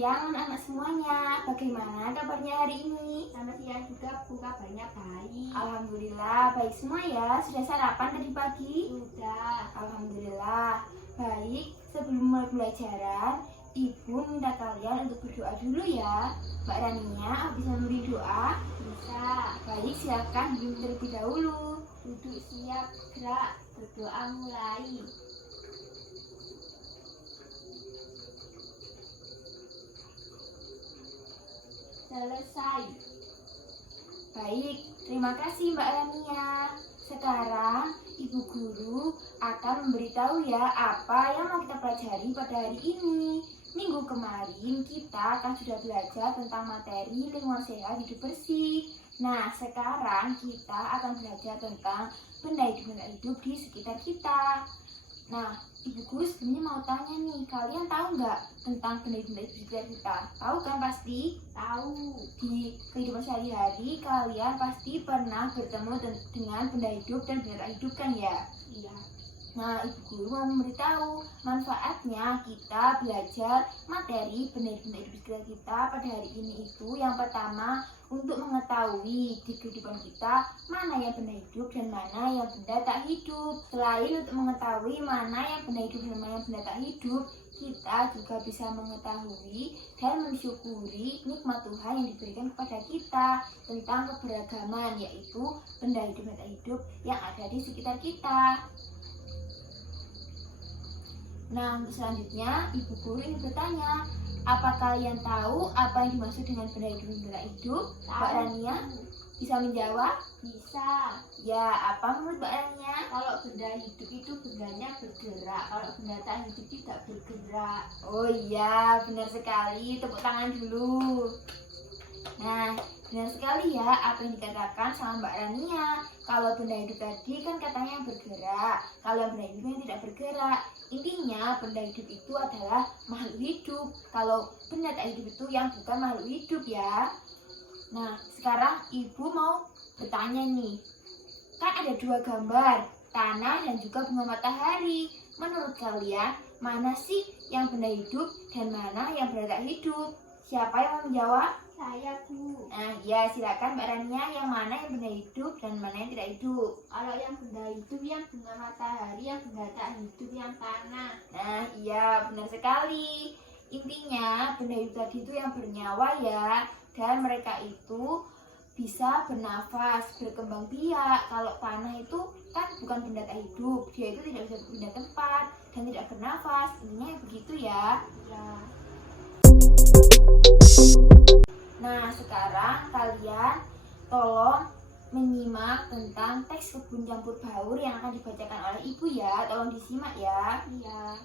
siang anak-anak semuanya. Bagaimana kabarnya hari ini? Selamat siang juga, Bu. Kabarnya baik. Alhamdulillah baik semua ya. Sudah sarapan tadi pagi? Sudah. Alhamdulillah. Baik, sebelum mulai pelajaran, Ibu minta kalian untuk berdoa dulu ya. Mbak Rania bisa memberi doa? Bisa. Baik, silakan Ibu terlebih dahulu. Duduk siap, gerak, berdoa mulai. Selesai. Baik, terima kasih Mbak Rania. Sekarang Ibu Guru akan memberitahu ya apa yang mau kita pelajari pada hari ini. Minggu kemarin kita kan sudah belajar tentang materi lingkungan sehat hidup bersih. Nah, sekarang kita akan belajar tentang benda hidup di sekitar kita. Nah, Ibu Guru sebenarnya mau tanya nih, kalian tahu nggak tentang benda-benda hidup di sekitar kita? Tahu kan pasti? Tahu. Di kehidupan sehari-hari kalian pasti pernah bertemu dengan benda hidup dan benda tak hidup kan ya? Iya. Nah, Ibu Guru mau memberitahu manfaatnya kita belajar materi benda-benda hidup di sekitar kita pada hari ini itu yang pertama untuk mengetahui di kehidupan kita mana yang benda hidup dan mana yang benda tak hidup. Selain untuk mengetahui mana yang benda hidup dan mana yang benda tak hidup, kita juga bisa mengetahui dan mensyukuri nikmat Tuhan yang diberikan kepada kita tentang keberagaman, yaitu benda hidup dan tak hidup yang ada di sekitar kita. Nah, untuk selanjutnya Ibu Guru ingin bertanya, apa kalian tahu apa yang dimaksud dengan benda hidup dan benda tak hidup? Mbak Rania bisa menjawab? Bisa. Ya, apa menurut Mbak Rania? Kalau benda hidup itu bendanya bergerak. Kalau benda tak hidup tidak bergerak. Oh iya, benar sekali. Tepuk tangan dulu. Nah, benar sekali ya apa yang dikatakan sama Mbak Rania. Kalau benda hidup tadi kan katanya bergerak. Kalau benda hidupnya tidak bergerak. Intinya benda hidup itu adalah makhluk hidup. Kalau benda tak hidup itu yang bukan makhluk hidup ya. Nah, sekarang Ibu mau bertanya nih. Kan ada dua gambar, tanah dan juga bunga matahari. Menurut kalian, mana sih yang benda hidup dan mana yang benda tak hidup? Siapa yang mau menjawab? Saya, Bu. Nah, ya silakan Mbak Rania, yang mana yang benda hidup dan mana yang tidak hidup? Kalau yang benda hidup yang bunga matahari, yang benda tak hidup yang tanah. Nah, iya benar sekali. Intinya benda hidup tadi itu yang bernyawa ya, dan mereka itu bisa bernafas, berkembang biak. Kalau tanah itu kan bukan benda tak hidup, dia itu tidak bisa berpindah tempat dan tidak bernafas. Intinya begitu ya. Ya. Nah, sekarang kalian tolong menyimak tentang teks kebun campur baur yang akan dibacakan oleh Ibu ya. Tolong disimak ya. Iya.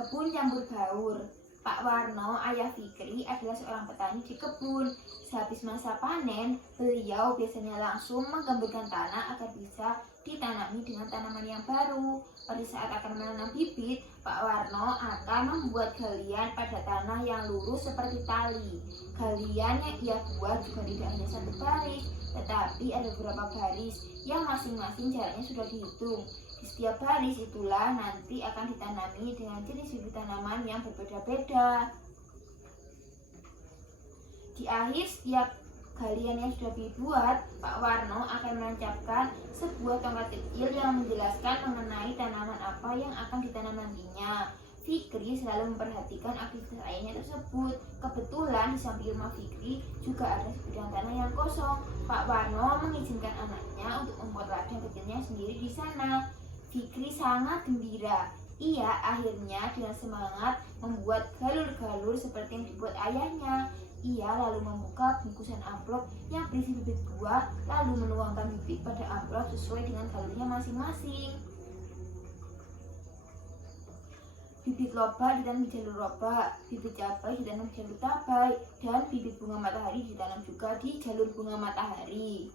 Kebun campur baur. Pak Warno, ayah Fikri, adalah seorang petani di kebun. Sehabis masa panen, beliau biasanya langsung menggemburkan tanah agar bisa ditanami dengan tanaman yang baru. Pada saat akan menanam bibit, Pak Warno akan membuat galian pada tanah yang lurus seperti tali. Galian yang ia buat juga tidak hanya satu baris, tetapi ada beberapa baris yang masing-masing jaraknya sudah dihitung. Di setiap baris itulah nanti akan ditanami dengan jenis bibit tanaman yang berbeda-beda. Di akhir setiap galian yang sudah dibuat, Pak Warno akan menancapkan sebuah tongkat kecil yang menjelaskan mengenai tanaman apa yang akan ditanam nantinya. Fikri selalu memperhatikan aktivitas ayahnya tersebut. Kebetulan di samping rumah Fikri juga ada sebidang tanah yang kosong. Pak Warno mengizinkan anaknya untuk membuat ladang kecilnya sendiri di sana. Fikri sangat gembira. Ia akhirnya dengan semangat membuat galur-galur seperti yang dibuat ayahnya. Ia lalu membuka bungkusan amplop yang berisi bibit buah, lalu menuangkan bibit pada amplop sesuai dengan galurnya masing-masing. Bibit lobak ditanam di jalur lobak, bibit cabai ditanam di jalur cabai, dan bibit bunga matahari ditanam juga di jalur bunga matahari.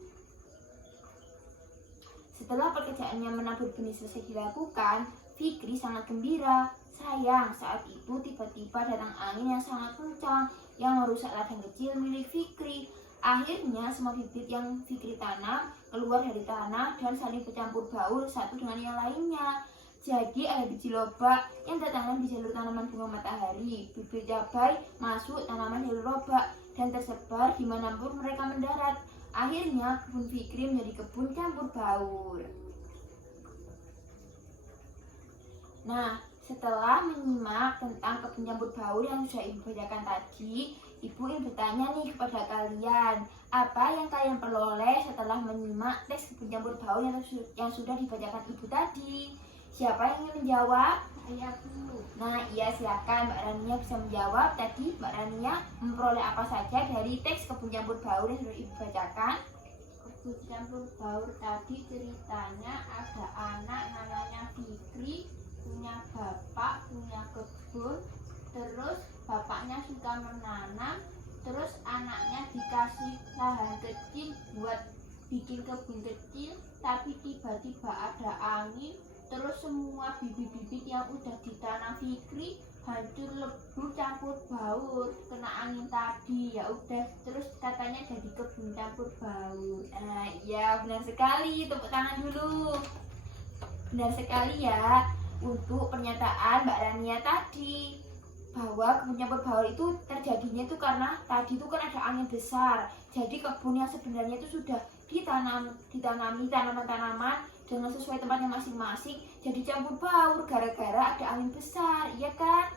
Setelah pekerjaannya menabur benih selesai dilakukan, Fikri sangat gembira. Sayang, saat itu tiba-tiba datang angin yang sangat kencang yang merusak ladang kecil milik Fikri. Akhirnya semua bibit yang Fikri tanam keluar dari tanah dan saling bercampur baur satu dengan yang lainnya. Jadi ada biji lobak yang tertanam di jalur tanaman bunga matahari. Bibit cabai masuk tanaman jalur lobak dan tersebar dimanapun mereka mendarat. Akhirnya kebun Fikri menjadi kebun campur baur. Nah, setelah menyimak tentang kebun campur baur yang sudah Ibu bacakan tadi, Ibu ingin bertanya nih kepada kalian, apa yang kalian peroleh setelah menyimak teks kebun campur baur yang sudah dibacakan Ibu tadi? Siapa yang ingin menjawab? Saya Bu. Nah, iya silakan Mbak Rania bisa menjawab. Tadi Mbak Rania memperoleh apa saja dari teks kebun campur baur yang sudah Ibu bacakan? Kebun campur baur tadi ceritanya ada anak namanya Fikri, punya bapak, punya kebun, terus bapaknya suka menanam, terus anaknya dikasih lahan kecil buat bikin kebun kecil, tapi tiba-tiba ada angin, terus semua bibit-bibit yang udah ditanam Fikri hancur lebur campur baur kena angin tadi. Ya udah, terus katanya jadi kebun campur baur. Nah, iya benar sekali. Tepuk tangan dulu. Benar sekali ya untuk pernyataan Mbak Rania tadi, bahwa kebun campur baur itu terjadinya itu karena tadi itu kan ada angin besar. Jadi kebun yang sebenarnya itu sudah ditanami tanaman-tanaman dengan sesuai tempatnya masing-masing, jadi campur baur gara-gara ada angin besar, iya kan?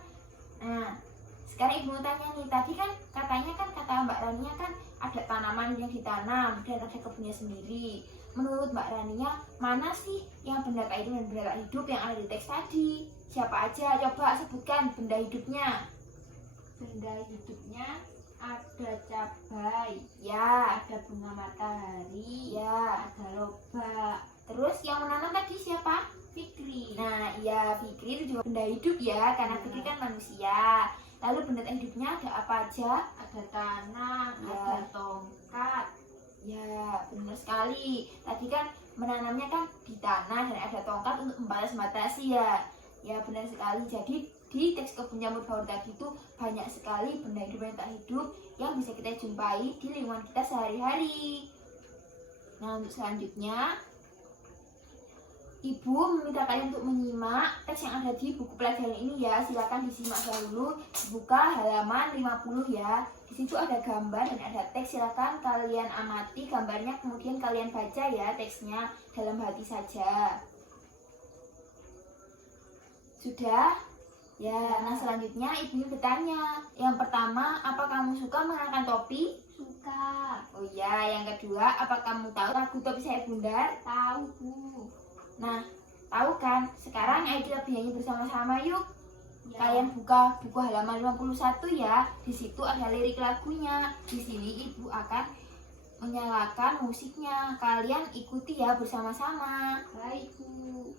Nah, sekarang Ibu mau tanya nih, tadi kan katanya kan kata Mbak Rania kan ada tanaman yang ditanam dan ada kebunnya sendiri. Menurut Mbak Rania, mana sih yang benda tak hidup dan benda tak hidup yang ada di teks tadi? Siapa aja? Coba sebutkan benda hidupnya. Benda hidupnya ada cabai, Ya, ada bunga matahari, ya. ada lobak. Terus yang menanam tadi siapa? Fikri. Nah, ya Fikri itu juga benda hidup ya, karena Fikri kan manusia. Lalu benda tak hidupnya ada apa aja? Ada tanah, Ya. ada tongkat. Ya, benar sekali. Tadi kan menanamnya kan di tanah dan ada tongkat untuk membatas-batasi ya. Ya, benar sekali. Jadi di teks kebun campur baur tadi itu banyak sekali benda hidup dan tak hidup yang bisa kita jumpai di lingkungan kita sehari-hari. Nah, untuk selanjutnya Ibu meminta kalian untuk menyimak teks yang ada di buku pelajaran ini ya. Silakan disimak dahulu, buka halaman 50 ya. Di situ ada gambar dan ada teks. Silakan kalian amati gambarnya, kemudian kalian baca ya teksnya dalam hati saja. Sudah? Ya, nah selanjutnya Ibu bertanya. Yang pertama, apa kamu suka mengenakan topi? Suka. Oh iya, yang kedua, apa kamu tahu lagu Topi Saya Bundar? Tahu Bu. Nah, tahu kan? Sekarang ayo kita bernyanyi bersama-sama yuk. Ya. Kalian buka buku halaman 51 ya. Di situ ada lirik lagunya. Di sini Ibu akan menyalakan musiknya. Kalian ikuti ya bersama-sama. Baik Bu.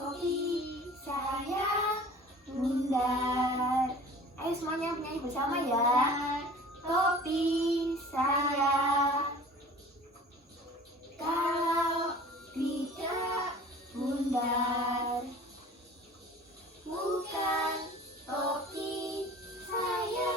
Topi saya bundar. Ayo semuanya bernyanyi bersama ya. Topi saya, kalau tidak bundar, bukan topi saya.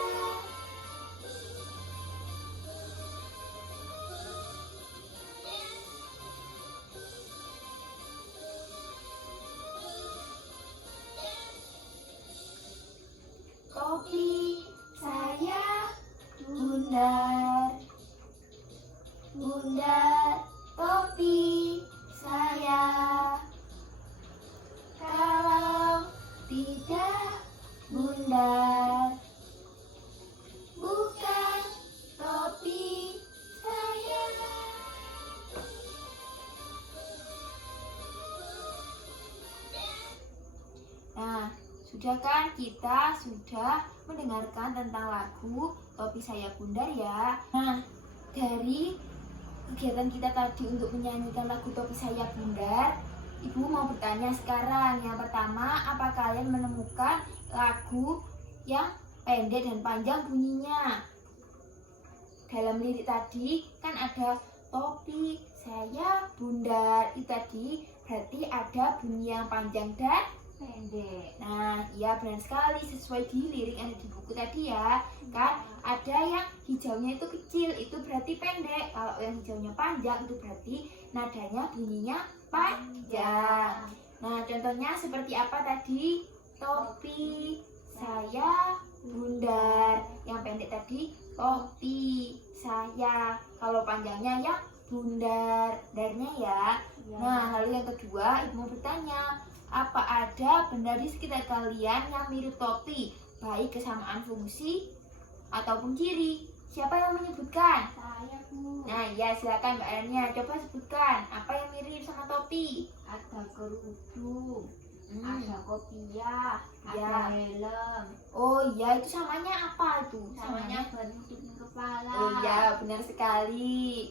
Topi saya bundar, bundar topi saya, kalau tidak bundar, bukan topi saya. Nah, sudah kan kita sudah mendengarkan tentang lagu Topi Saya Bundar ya. Nah, dari kegiatan kita tadi untuk menyanyikan lagu Topi Saya Bundar, Ibu mau bertanya sekarang. Yang pertama, apa kalian menemukan lagu yang pendek dan panjang bunyinya? Dalam lirik tadi kan ada topi saya bundar. Itu tadi berarti ada bunyi yang panjang dan pendek. nah, iya benar sekali sesuai di lirik yang ada di buku tadi ya. Kan ada yang hijaunya itu kecil, itu berarti pendek. Kalau yang hijaunya panjang itu berarti nadanya bunyinya panjang. Nah, contohnya seperti apa tadi? Topi saya bundar. Yang pendek tadi topi saya. Kalau panjangnya ya bundar, darnya ya. Ya. Nah, lalu yang kedua, Ibu mau bertanya, apa ada benda di sekitar kalian yang mirip topi, baik kesamaan fungsi ataupun ciri? Siapa yang menyebutkan? Saya, Bu. Nah, ya silakan Mbak Ania, coba sebutkan apa yang mirip sama topi. Ada kerudung, Hmm. ada kopiah, Ya. ada helm. Oh iya, itu samanya apa itu? Namanya bernutup kepala. Oh iya, benar sekali.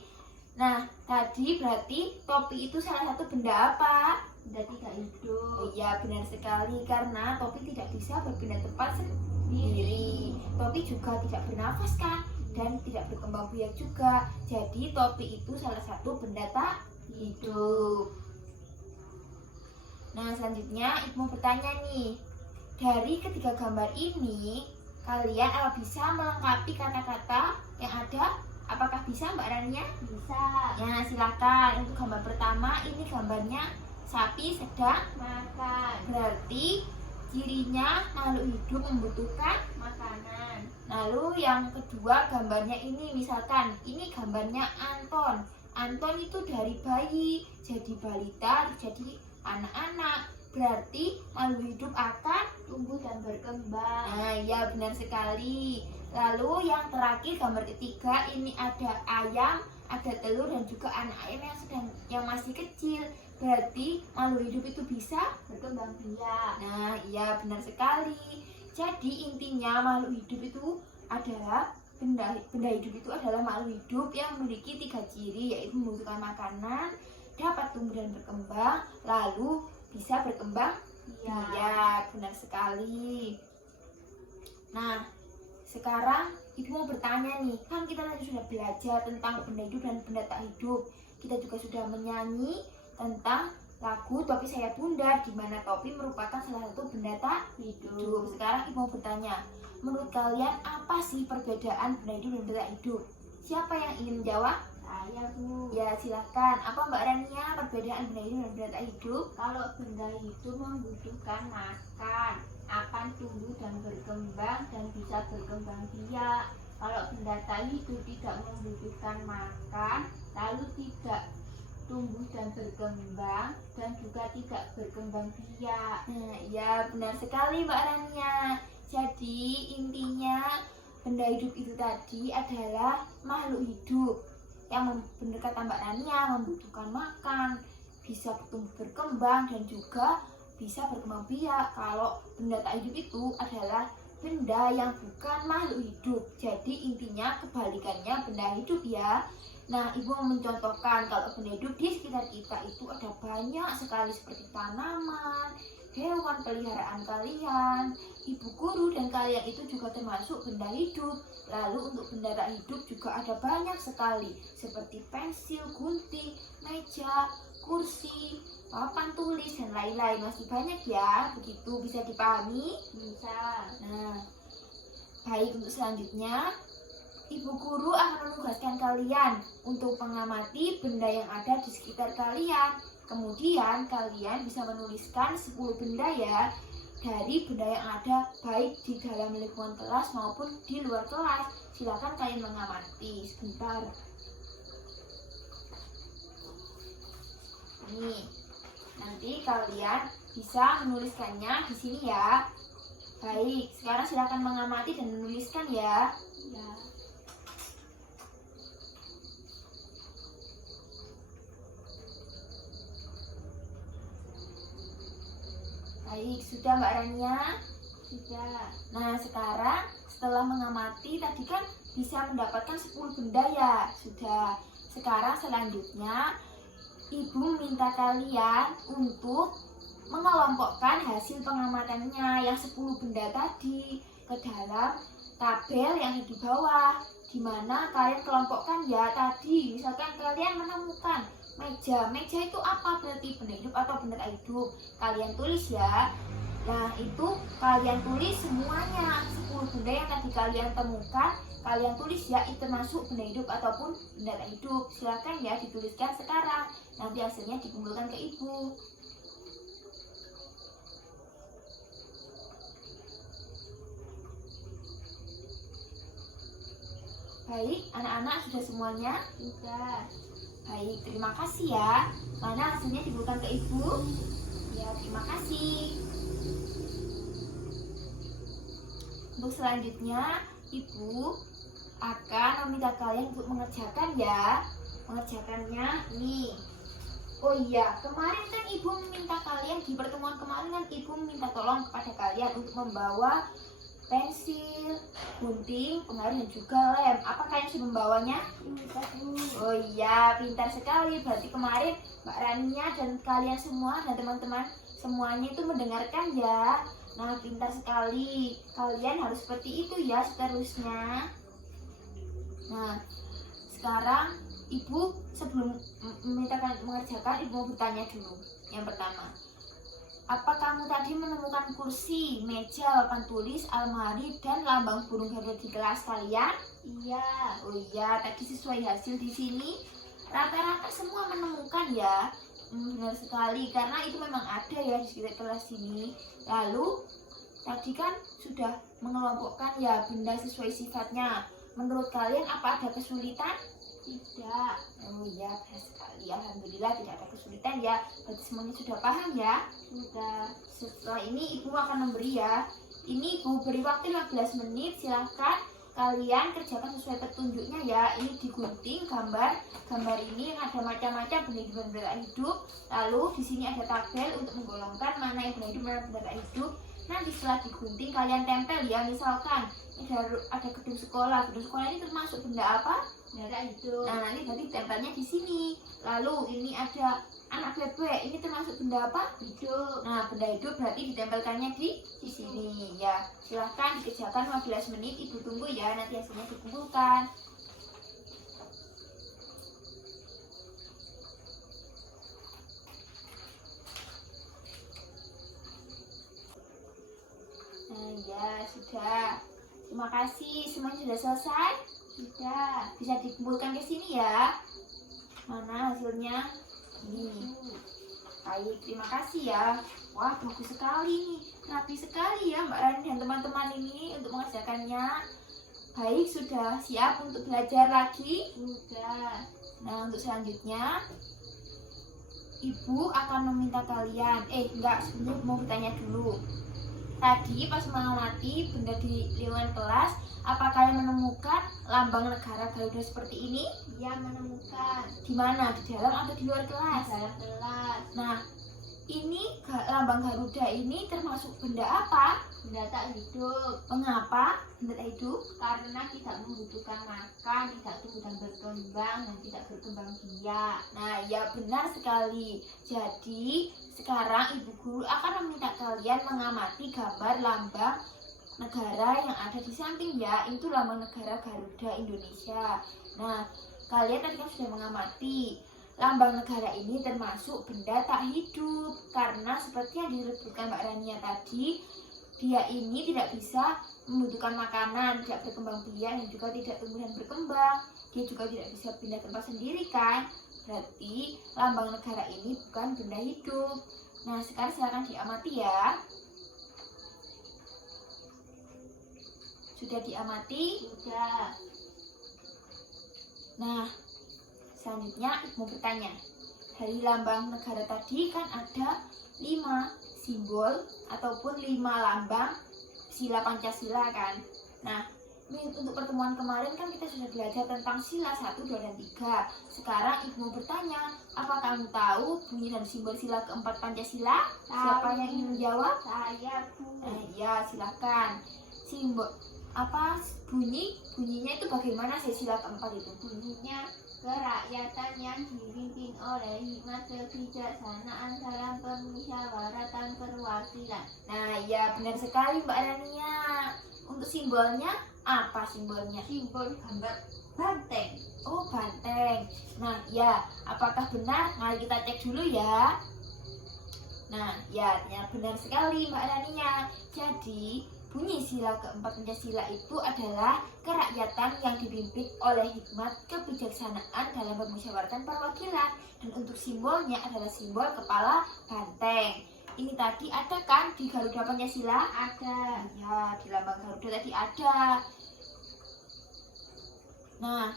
Nah, tadi berarti topi itu salah satu benda apa? Benda tidak Oh hidup. iya, benar sekali karena topi tidak bisa berpindah tempat sendiri. Topi juga tidak bernafas kan dan tidak berkembang biak juga. Jadi topi itu salah satu benda tak hidup. Nah, selanjutnya Ibu mau bertanya nih. Dari ketiga gambar ini, kalian apa bisa melengkapi kata-kata yang ada? Apakah bisa Mbak Rania? Bisa Ya, silakan. Untuk gambar pertama, ini gambarnya sapi sedang makan berarti cirinya makhluk hidup membutuhkan. makanan. Lalu yang kedua gambarnya ini misalkan ini gambarnya Anton. Anton itu dari bayi jadi balita jadi anak-anak. Berarti makhluk hidup akan Tumbuh dan berkembang. nah ya benar sekali. Lalu yang terakhir gambar ketiga ini ada ayam, ada telur dan juga anak ayam yang masih kecil. Berarti makhluk hidup itu bisa Berkembang biak. nah, iya benar sekali. Jadi intinya makhluk hidup itu adalah benda hidup itu adalah makhluk hidup yang memiliki 3 ciri, yaitu membutuhkan makanan, dapat tumbuh dan berkembang, lalu bisa berkembang biak. Benar sekali. Nah, sekarang Ibu mau bertanya nih, kan kita tadi sudah belajar tentang benda hidup dan benda tak hidup. Kita juga sudah menyanyi tentang lagu Topi Saya Bundar, di mana topi merupakan salah satu benda tak hidup. Sekarang Ibu mau bertanya, menurut kalian apa sih perbedaan benda hidup dan benda tak hidup? Siapa yang ingin menjawab? Saya, Bu. Ya silahkan. Apa Mbak Rania perbedaan benda hidup dan benda tak hidup? Kalau benda hidup membutuhkan makan, akan tumbuh dan berkembang dan bisa berkembang biak. Kalau benda tak hidup tidak membutuhkan makan, lalu tidak tumbuh dan berkembang dan juga tidak berkembang biak. Nah, ya benar sekali Mbak Rania. Jadi intinya benda hidup itu tadi adalah makhluk hidup yang benar kata Mbak Rania membutuhkan makan, bisa tumbuh berkembang dan juga bisa berkembang biak. Kalau benda tak hidup itu adalah benda yang bukan makhluk hidup. Jadi intinya kebalikannya benda hidup ya. Nah, Ibu mau mencontohkan kalau benda hidup di sekitar kita itu ada banyak sekali seperti tanaman, hewan peliharaan kalian, ibu guru dan kalian itu juga termasuk benda hidup. Lalu untuk benda tak hidup juga ada banyak sekali seperti pensil, gunting, meja, kursi, papan tulis dan lain-lain. Masih banyak ya, begitu bisa dipahami? Bisa. Nah, baik untuk selanjutnya Ibu guru akan menugaskan kalian untuk mengamati benda yang ada di sekitar kalian. Kemudian kalian bisa menuliskan 10 benda ya dari benda yang ada baik di dalam lingkungan kelas maupun di luar kelas. Silakan kalian mengamati sebentar. Nih, nanti kalian bisa menuliskannya di sini ya. Baik, sekarang silakan mengamati dan menuliskan ya. Ya. Baik, sudah Mbak Rania? Sudah. Nah, sekarang setelah mengamati tadi kan bisa mendapatkan 10 benda ya. Sudah. Sekarang selanjutnya Ibu minta kalian untuk mengelompokkan hasil pengamatannya yang 10 benda tadi ke dalam tabel yang ada di bawah. Di mana kalian kelompokkan ya tadi. Misalkan kalian menemukan Meja. Meja itu apa berarti? Benda hidup atau benda tak hidup? Kalian tulis ya. Nah, itu kalian tulis semuanya 10 benda yang tadi kalian temukan. Kalian tulis ya, itu termasuk benda hidup ataupun benda tak hidup. Silakan ya dituliskan sekarang. Nanti hasilnya dikumpulkan ke ibu. Baik, anak-anak sudah semuanya? Sudah. Baik, terima kasih ya. Mana hasilnya dikumpulkan ke ibu? Ya, terima kasih. Untuk selanjutnya, ibu akan meminta kalian untuk mengerjakan ya. Mengerjakannya nih. Oh iya, kemarin kan ibu meminta kalian di pertemuan kemarin kan ibu meminta tolong kepada kalian untuk membawa pensil, gunting, penggaris dan juga lem. Apa kalian sudah membawanya? Sudah, Bu. Oh iya, pintar sekali. Berarti kemarin Mbak Rania dan kalian semua dan teman-teman semuanya itu mendengarkan ya. Nah, pintar sekali. Kalian harus seperti itu ya seterusnya. Nah, sekarang ibu sebelum meminta kalian mengerjakan, ibu mau bertanya dulu. Yang pertama, apa kamu tadi menemukan kursi, meja, papan tulis, almari, dan lambang burung Garuda di kelas kalian? Iya. Oh iya, tadi sesuai hasil di sini rata-rata semua menemukan ya. Benar sekali, karena itu memang ada ya di sekitar kelas ini. Lalu tadi kan sudah mengelompokkan ya benda sesuai sifatnya. Menurut kalian apa ada kesulitan? Tidak. Oh iya, benar sekali. Alhamdulillah tidak ada kesulitan ya. Berarti semuanya sudah paham ya. Sudah. Setelah ini ibu akan memberi ya. Ini ibu beri waktu 15 menit. Silahkan kalian kerjakan sesuai petunjuknya ya. Ini digunting gambar ini yang ada macam-macam benda hidup. Lalu di sini ada tabel untuk menggolongkan mana yang benda hidup, mana benda hidup. Nanti setelah digunting kalian tempel ya. Misalkan ada gedung sekolah. Gedung sekolah ini termasuk benda apa? Benda hidup. Nah, nanti berarti tempelnya di sini. Lalu ini ada anak bebek. Ini termasuk benda apa? Hidup. Nah, benda hidup berarti ditempelkannya di sini ya. Silahkan dikerjakan 15 menit. Ibu tunggu ya, nanti hasilnya dikumpulkan. Nah, ya sudah. Terima kasih. Semuanya sudah selesai? Sudah. Bisa dikumpulkan ke sini ya. Mana hasilnya? Ini. Baik, terima kasih ya. Wah, bagus sekali nih. Rapi sekali ya Mbak Rani dan teman-teman ini untuk mengerjakannya. Baik, sudah siap untuk belajar lagi? Sudah. Nah, untuk selanjutnya Ibu akan meminta kalian, sebelumnya mau bertanya dulu. Tadi pas mengamati benda di lingkungan kelas, apa kalian menemukan lambang negara Garuda seperti ini? Ia menemukan. Di mana? Di dalam atau di luar Di kelas? dalam kelas. Nah, ini lambang Garuda ini termasuk benda apa? Benda tak hidup. Mengapa benda tak hidup? Karena tidak membutuhkan makan, tidak tumbuh dan berkembang, dan tidak berkembang biak. Nah, ya benar sekali. Jadi, sekarang Ibu Guru akan meminta kalian mengamati gambar lambang negara yang ada di samping ya. Itu lambang negara Garuda Indonesia. Nah, kalian tadi kan sudah mengamati. Lambang negara ini termasuk benda tak hidup. Karena seperti yang disebutkan Mbak Rania tadi, dia ini tidak bisa membutuhkan makanan, tidak berkembang biak, dan juga tidak tumbuh dan berkembang. Dia juga tidak bisa pindah tempat sendiri kan. Berarti lambang negara ini bukan benda hidup. Nah, sekarang silakan diamati ya. Sudah diamati? Sudah. Nah, selanjutnya Ibu mau bertanya. Dari lambang negara tadi kan ada 5 simbol ataupun 5 lambang sila Pancasila kan. Nah, untuk pertemuan kemarin kan kita sudah belajar tentang sila 1, 2, dan 3. Sekarang Ibu mau bertanya, apa kamu tahu bunyi dan simbol sila keempat Pancasila? Siapa yang ingin menjawab? Saya, Bu. Ya, silakan. Simbol bunyinya itu bagaimana sih sila keempat itu? Bunyinya kerakyatan yang dipimpin oleh hikmat kebijaksanaan dalam permusyawaratan perwakilan. Nah, ya benar sekali Mbak Rania. Untuk simbolnya Apa simbolnya? Simbol gambar banteng. Oh, banteng. Nah, ya, apakah benar? Mari kita cek dulu ya. Nah, ya benar sekali Mbak Rania. Jadi, bunyi sila keempat Pancasila itu adalah kerakyatan yang dipimpin oleh hikmat kebijaksanaan dalam permusyawaratan perwakilan. Dan untuk simbolnya adalah simbol kepala banteng. Ini tadi ada kan di Garuda Pancasila? Ada. Ya, di lambang Garuda tadi ada. Nah,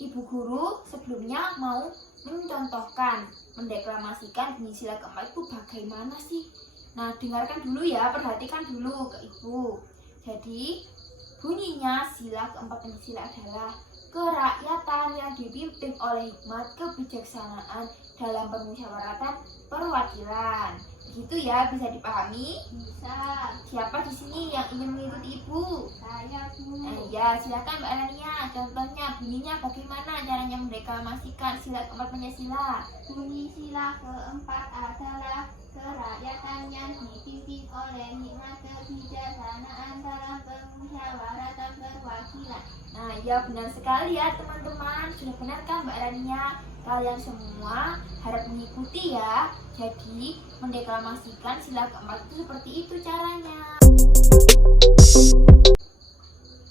Ibu Guru sebelumnya mau mencontohkan, mendeklamasikan bunyi sila keempat itu bagaimana sih? Nah, dengarkan dulu ya, perhatikan dulu ke Ibu. Jadi, bunyinya sila keempat Pancasila adalah kerakyatan yang dipimpin oleh hikmat kebijaksanaan dalam permusyawaratan perwakilan. Begitu ya, bisa dipahami? Bisa. Siapa di sini yang ingin mengikuti Ibu? Saya Bu. Ya, silakan Mbak Rania. Contohnya bunyinya bagaimana caranya mendeklamasikan sila keempat Pancasila? Bunyi sila keempat adalah kerakyatan yang dipimpin oleh hikmat kebijaksanaan dalam permusyawaratan perwakilan. Nah, ya benar sekali ya teman-teman. Sudah benar kan Mbak Rania? Kalian semua harap mengikuti ya. Jadi, mendeklamasikan sila keempat itu seperti itu caranya.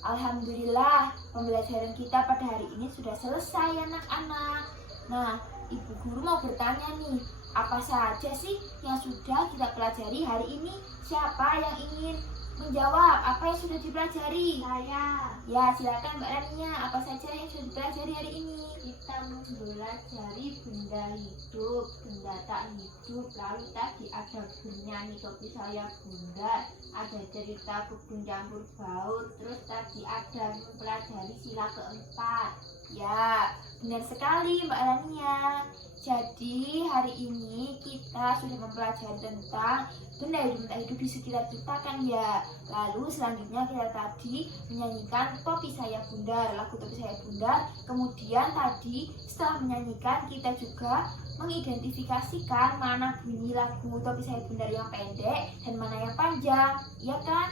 Alhamdulillah, pembelajaran kita pada hari ini sudah selesai anak-anak. Nah, Ibu Guru mau bertanya nih, apa saja sih yang sudah kita pelajari hari ini? Siapa yang ingin menjawab apa yang sudah dipelajari? Saya. Ya, silakan Mbak Rania, apa saja yang sudah dipelajari hari ini? Kita mempelajari benda hidup, benda tak hidup. Lalu tadi ada bernyanyi topi saya bunda, ada cerita kebun campur baur. Terus tadi ada mempelajari sila keempat. Ya, benar sekali Mbak Rania. Jadi hari ini kita sudah mempelajari tentang benda hidup di sekitar kita kan ya. Lalu selanjutnya kita tadi menyanyikan topi saya bundar, lagu topi saya bundar. Kemudian tadi setelah menyanyikan kita juga mengidentifikasikan mana bunyi lagu topi saya bundar yang pendek dan mana yang panjang, iya kan?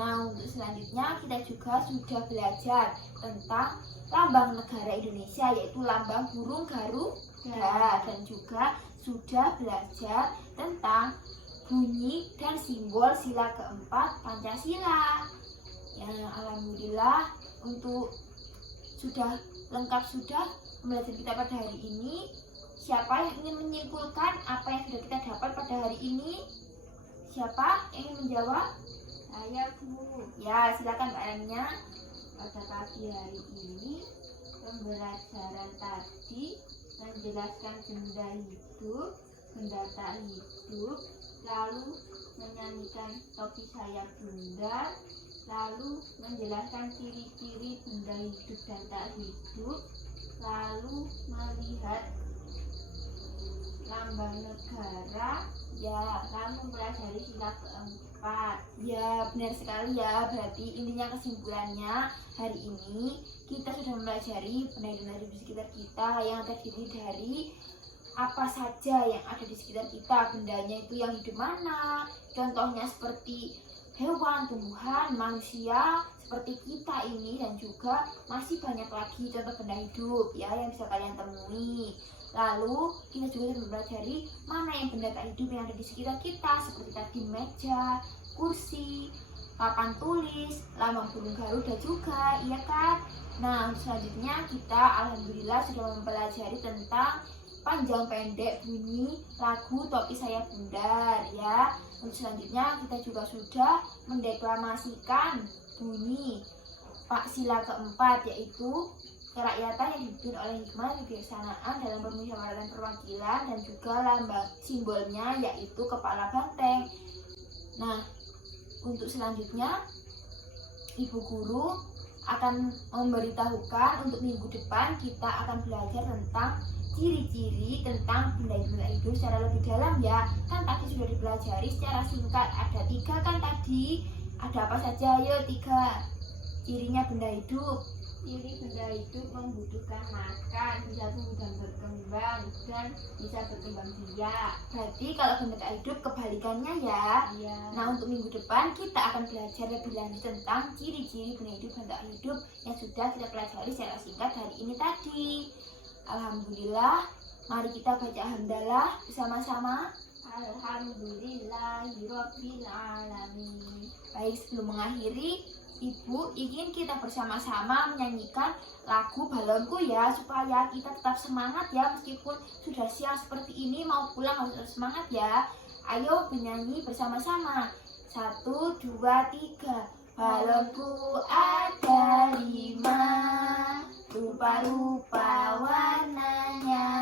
Nah, untuk selanjutnya kita juga sudah belajar tentang lambang negara Indonesia, yaitu lambang burung Garuda, dan juga sudah belajar tentang bunyi dan simbol sila keempat Pancasila. Ya, alhamdulillah untuk sudah lengkap sudah pembelajaran kita pada hari ini. Siapa yang ingin menyimpulkan apa yang sudah kita dapat pada hari ini? Siapa yang ingin menjawab? Saya Bu. Ya, silakan Mbak Rania. Pada pagi hari ini pembelajaran tadi menjelaskan benda hidup, benda tak hidup, lalu menyanyikan topi saya bunda, lalu menjelaskan ciri-ciri benda hidup dan tak hidup, lalu melihat lambang negara, ya, lalu mempelajari sila keempat. Ya, benar sekali ya. Berarti intinya kesimpulannya hari ini kita sudah mempelajari benda-benda di sekitar kita yang terdiri dari apa saja yang ada di sekitar kita. Bendanya itu yang hidup mana? Contohnya seperti hewan, tumbuhan, manusia, seperti kita ini, dan juga masih banyak lagi contoh benda hidup ya yang bisa kalian temui. Lalu kita juga mempelajari mana yang benda tak hidup yang ada di sekitar kita, seperti tadi meja, kursi, papan tulis, lambang burung Garuda juga, iya kan? Nah, selanjutnya kita alhamdulillah sudah mempelajari tentang panjang pendek bunyi lagu topi saya bundar ya. Untuk selanjutnya kita juga sudah mendeklamasikan bunyi Pak sila keempat, yaitu kerakyatan yang dipimpin oleh hikmat kebijaksanaan dalam permusyawaratan perwakilan, dan juga lambang simbolnya yaitu kepala banteng. Nah, untuk selanjutnya Ibu Guru akan memberitahukan untuk minggu depan kita akan belajar tentang ciri-ciri tentang benda hidup secara lebih dalam ya. Kan tadi sudah dipelajari secara singkat, ada 3 kan tadi. Ada apa saja? Ayo 3 cirinya benda hidup. Ciri benda hidup membutuhkan makan, bisa tumbuh dan berkembang, dan bisa berkembang biak. Berarti kalau benda tak hidup kebalikannya ya. Iya. Nah, untuk minggu depan kita akan belajar lebih lanjut tentang ciri-ciri benda hidup dan tak hidup yang sudah kita pelajari secara singkat hari ini tadi. Alhamdulillah, mari kita baca hamdalah bersama-sama. Alhamdulillahirabbil alamin. Baik, sebelum mengakhiri, Ibu ingin kita bersama-sama menyanyikan lagu Balonku ya, supaya kita tetap semangat ya, meskipun sudah siang seperti ini, mau pulang harus tetap semangat ya. Ayo bernyanyi bersama-sama. 1, 2, 3. Balonku ada 5, rupa-rupa warnanya,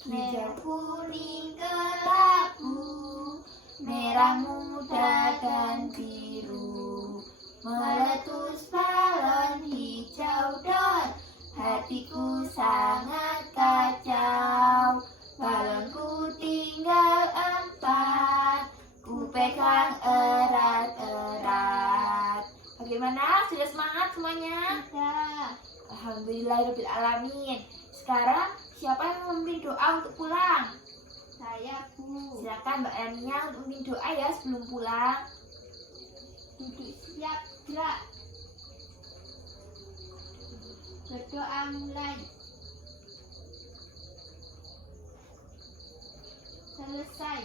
hijau, kuning, kelabu, merah muda dan biru. Meletus balon hijau dor, hatiku sangat kacau. Balonku tinggal 4, ku pegang erat-erat. Bagaimana? Sudah semangat semuanya? Sudah. Alhamdulillahirobbilalamin. Sekarang siapa yang memimpin doa untuk pulang? Saya, Bu. Silakan Mbak Ania untuk memimpin doa ya sebelum pulang. Duduk siap, gerak. Berdoa mulai. Selesai.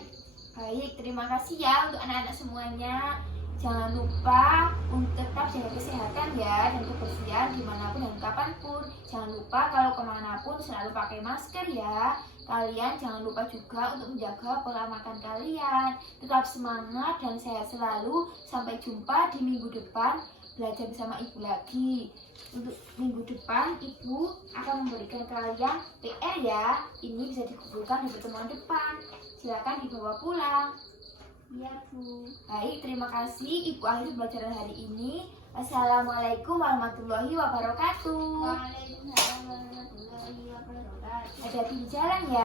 Baik, terima kasih ya untuk anak-anak semuanya. Jangan lupa untuk tetap jaga kesehatan ya, dan kebersihan dimanapun dan kapanpun. Jangan lupa kalau kemanapun selalu pakai masker ya. Kalian jangan lupa juga untuk menjaga pola makan kalian. Tetap semangat dan sehat selalu. Sampai jumpa di minggu depan belajar bersama Ibu lagi. Untuk minggu depan Ibu akan memberikan kalian PR ya. Ini bisa dikumpulkan di pertemuan depan. Silakan dibawa pulang. Iya, Bu. Baik, terima kasih Ibu akhiri pelajaran hari ini. Assalamualaikum warahmatullahi wabarakatuh. Waalaikumsalam warahmatullahi wabarakatuh. Hati-hati di jalan ya.